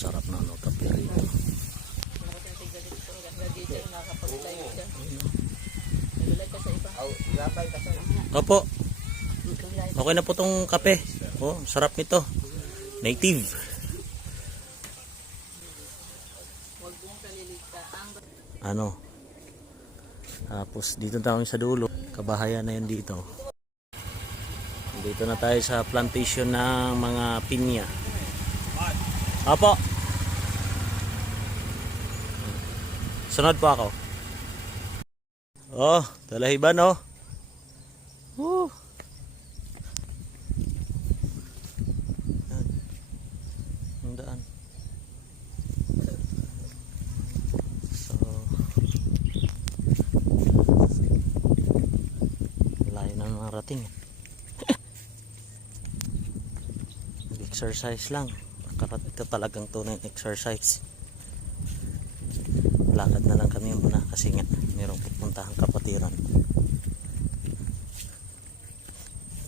Sarap na ano, kape rito. Opo. Okay na po tong kape. Oh, sarap nito. Native. Ano? Tapos dito tayo sa dulo. Kabahayan na yan dito. Dito na tayo sa plantation ng mga pinya. Opo. Sunod po ako. Oh, Talahiban oh. Ang daan. So, layo na narating. Exercise lang. Ito talagang tunay exercise. Lakad na lang kami muna kasi nga mayroong pupuntahang kapatiran.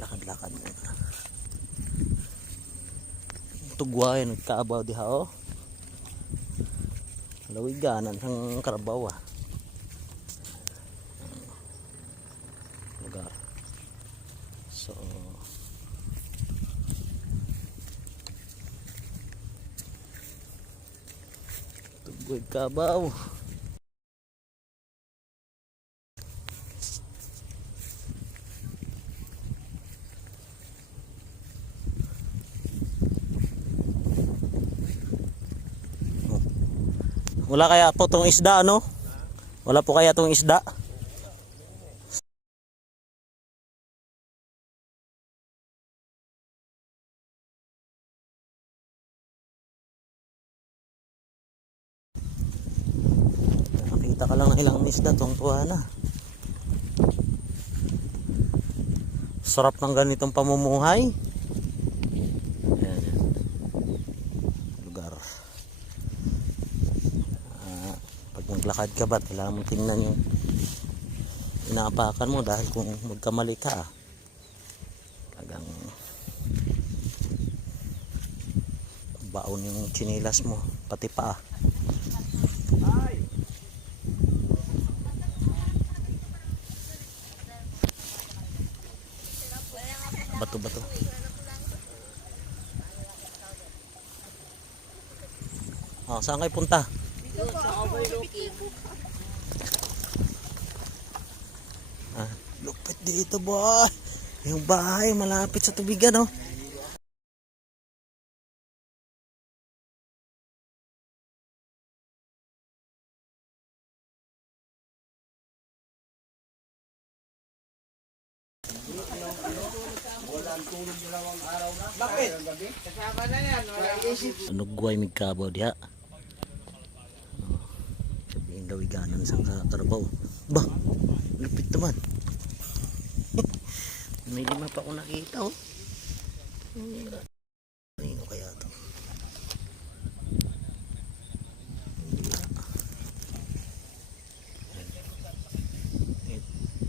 Lakad-lakad muna. Tugwayan nagkaabaw diha oh. Lawiganan ng Karabaw lugar. So Tugway Kabaw. Wala kaya po tong isda ano? Wala po kaya tong isda? Nakita ka lang ng ilang isda, tuwang-tuwa na. Sarap ng ganitong pamumuhay. Ayan. Lugar. Pag naglakad ka ba, kailangan mo tingnan yung inaapakan mo dahil kung magkamali ka talagang baon yung chinilas mo pati paa. Bato-bato. Saan kayo punta? Lupit dito boy. Yung bahay malapit sa tubigan oh. Bakit? Kasama na yan. Nugway mig Kabaw diha. Yung lawiganan sa Karabaw. Bah, lupit naman. May lima pa ako nakita oh. Kanino kaya to?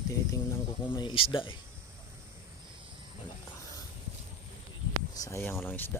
Tinitingnan ko kung may isda eh. Wala. Sayang walang isda.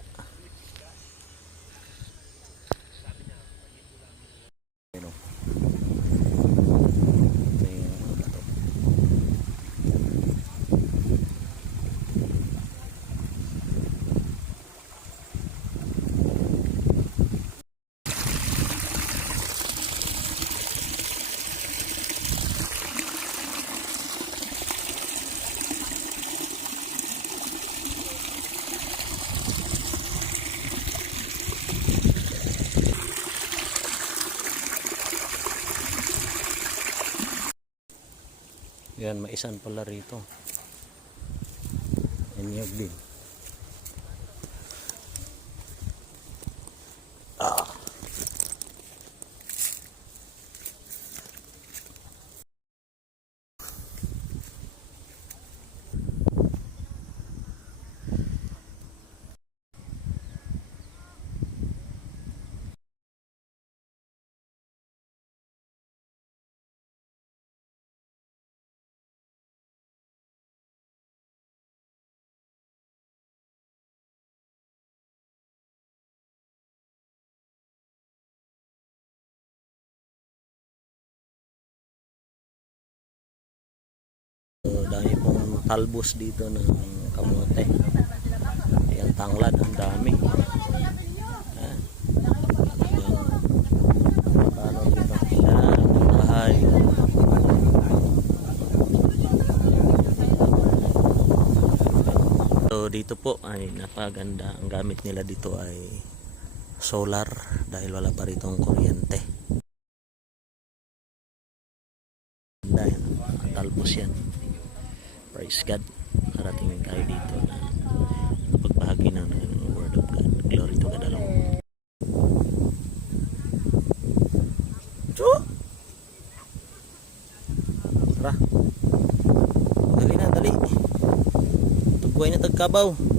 Yan, maisan pala rito. Inyog din. talbos dito ng kamote. Ayan, tanglad, ang dami. Ayan. Paano dito? Ayan, bahay. So dito po ay napaganda. Ang gamit nila dito ay solar dahil wala pa ritong kuryente. Dahil talbos yan. Praise God. Narating tayo dito na pagbahagi ng Word of God. Glory to God alone. Chu! Tara. Dali na, dali. Tugway na tagkabaw.